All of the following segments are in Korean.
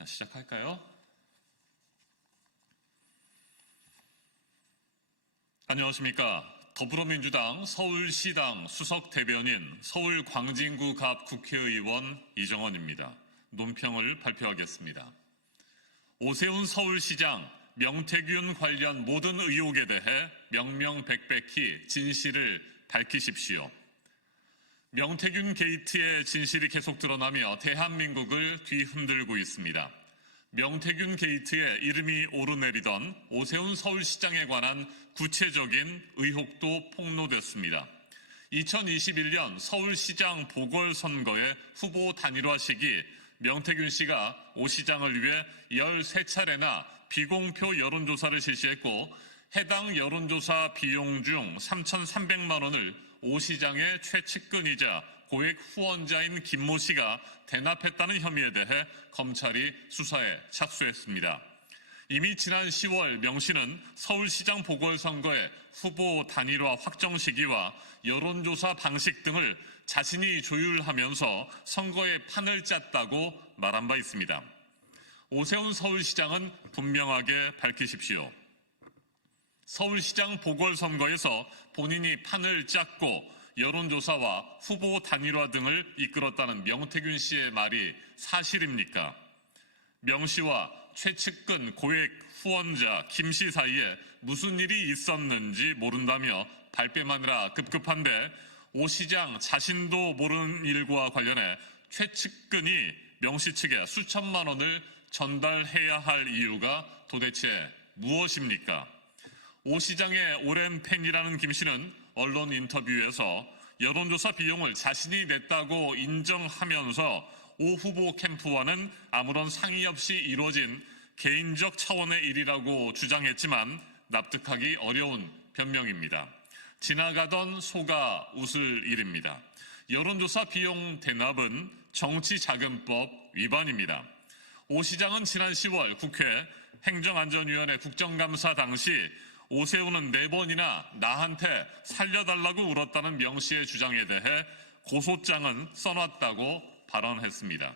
자, 시작할까요? 안녕하십니까. 더불어민주당 서울시당 수석대변인 서울광진구 갑 국회의원 이정원입니다. 논평을 발표하겠습니다. 오세훈 서울시장, 명태균 관련 모든 의혹에 대해 명명백백히 진실을 밝히십시오. 명태균 게이트의 진실이 계속 드러나며 대한민국을 뒤흔들고 있습니다. 명태균 게이트에 이름이 오르내리던 오세훈 서울시장에 관한 구체적인 의혹도 폭로됐습니다. 2021년 서울시장 보궐선거의 후보 단일화 시기 명태균 씨가 오 시장을 위해 13차례나 비공표 여론조사를 실시했고 해당 여론조사 비용 중 3,300만 원을 오 시장의 최측근이자 고액 후원자인 김모 씨가 대납했다는 혐의에 대해 검찰이 수사에 착수했습니다. 이미 지난 10월 명 씨는 서울시장 보궐선거의 후보 단일화 확정 시기와 여론조사 방식 등을 자신이 조율하면서 선거에 판을 짰다고 말한 바 있습니다. 오세훈 서울시장은 분명하게 밝히십시오. 서울시장 보궐선거에서 본인이 판을 짰고 여론조사와 후보 단일화 등을 이끌었다는 명태균 씨의 말이 사실입니까? 명 씨와 최측근 고액 후원자 김 씨 사이에 무슨 일이 있었는지 모른다며 발뺌하느라 급급한데 오 시장 자신도 모르는 일과 관련해 최측근이 명 씨 측에 수천만 원을 전달해야 할 이유가 도대체 무엇입니까? 오 시장의 오랜 팬이라는 김 씨는 언론 인터뷰에서 여론조사 비용을 자신이 냈다고 인정하면서 오 후보 캠프와는 아무런 상의 없이 이루어진 개인적 차원의 일이라고 주장했지만 납득하기 어려운 변명입니다. 지나가던 소가 웃을 일입니다. 여론조사 비용 대납은 정치자금법 위반입니다. 오 시장은 지난 10월 국회 행정안전위원회 국정감사 당시 오세훈은 4번이나 나한테 살려달라고 울었다는 명 씨의 주장에 대해 고소장은 써놨다고 발언했습니다.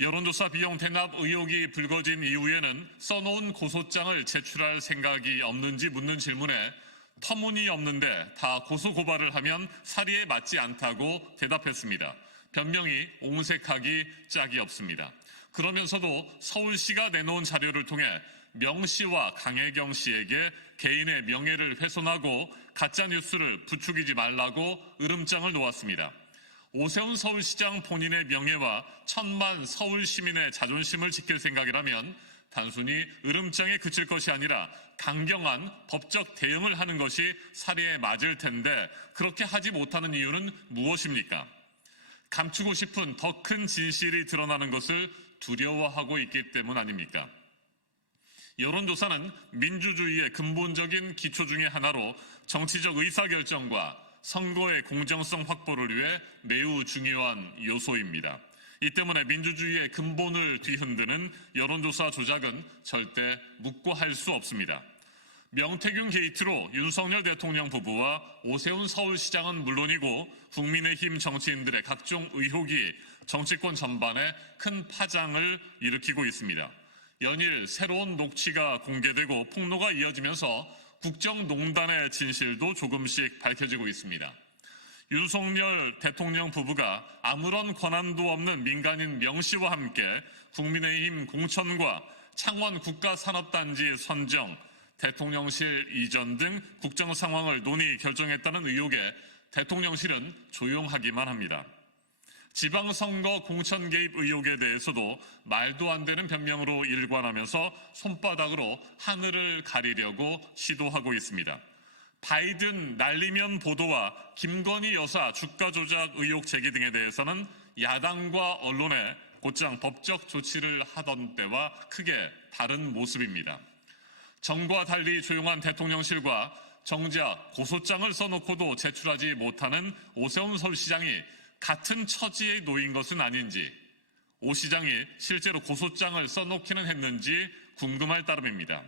여론조사 비용 대납 의혹이 불거진 이후에는 써놓은 고소장을 제출할 생각이 없는지 묻는 질문에 터무니없는데 다 고소고발을 하면 사리에 맞지 않다고 대답했습니다. 변명이 옹색하기 짝이 없습니다. 그러면서도 서울시가 내놓은 자료를 통해 명 씨와 강혜경 씨에게 개인의 명예를 훼손하고 가짜뉴스를 부추기지 말라고 으름장을 놓았습니다. 오세훈 서울시장 본인의 명예와 천만 서울 시민의 자존심을 지킬 생각이라면 단순히 으름장에 그칠 것이 아니라 강경한 법적 대응을 하는 것이 사리에 맞을 텐데 그렇게 하지 못하는 이유는 무엇입니까? 감추고 싶은 더 큰 진실이 드러나는 것을 두려워하고 있기 때문 아닙니까? 여론조사는 민주주의의 근본적인 기초 중의 하나로 정치적 의사결정과 선거의 공정성 확보를 위해 매우 중요한 요소입니다. 이 때문에 민주주의의 근본을 뒤흔드는 여론조사 조작은 절대 묵고 할 수 없습니다. 명태균 게이트로 윤석열 대통령 부부와 오세훈 서울시장은 물론이고 국민의힘 정치인들의 각종 의혹이 정치권 전반에 큰 파장을 일으키고 있습니다. 연일 새로운 녹취가 공개되고 폭로가 이어지면서 국정농단의 진실도 조금씩 밝혀지고 있습니다. 윤석열 대통령 부부가 아무런 권한도 없는 민간인 명 씨와 함께 국민의힘 공천과 창원 국가산업단지 선정, 대통령실 이전 등 국정 상황을 논의 결정했다는 의혹에 대통령실은 조용하기만 합니다. 지방선거 공천 개입 의혹에 대해서도 말도 안 되는 변명으로 일관하면서 손바닥으로 하늘을 가리려고 시도하고 있습니다. 바이든 날리면 보도와 김건희 여사 주가 조작 의혹 제기 등에 대해서는 야당과 언론에 곧장 법적 조치를 하던 때와 크게 다른 모습입니다. 전과 달리 조용한 대통령실과 정작 고소장을 써놓고도 제출하지 못하는 오세훈 서울시장이 같은 처지에 놓인 것은 아닌지, 오 시장이 실제로 고소장을 써놓기는 했는지 궁금할 따름입니다.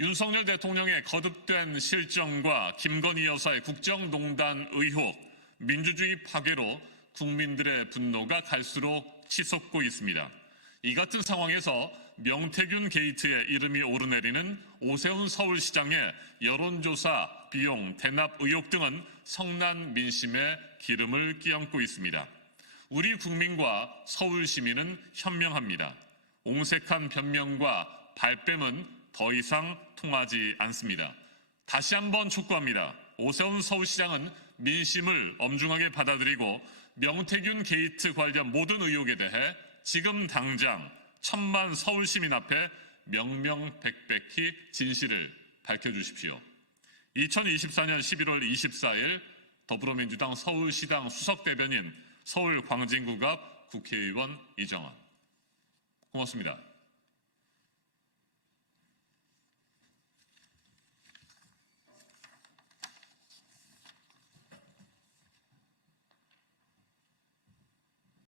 윤석열 대통령의 거듭된 실정과 김건희 여사의 국정농단 의혹, 민주주의 파괴로 국민들의 분노가 갈수록 치솟고 있습니다. 이 같은 상황에서 명태균 게이트에 이름이 오르내리는 오세훈 서울시장의 여론조사 비용 대납 의혹 등은 성난 민심에 기름을 끼얹고 있습니다. 우리 국민과 서울 시민은 현명합니다. 옹색한 변명과 발뺌은 더 이상 통하지 않습니다. 다시 한번 촉구합니다. 오세훈 서울시장은 민심을 엄중하게 받아들이고 명태균 게이트 관련 모든 의혹에 대해 지금 당장 1000만 서울 시민 앞에 명명백백히 진실을 밝혀주십시오. 2024년 11월 24일 더불어민주당 서울시당 수석대변인 서울광진구갑 국회의원 이정환. 고맙습니다.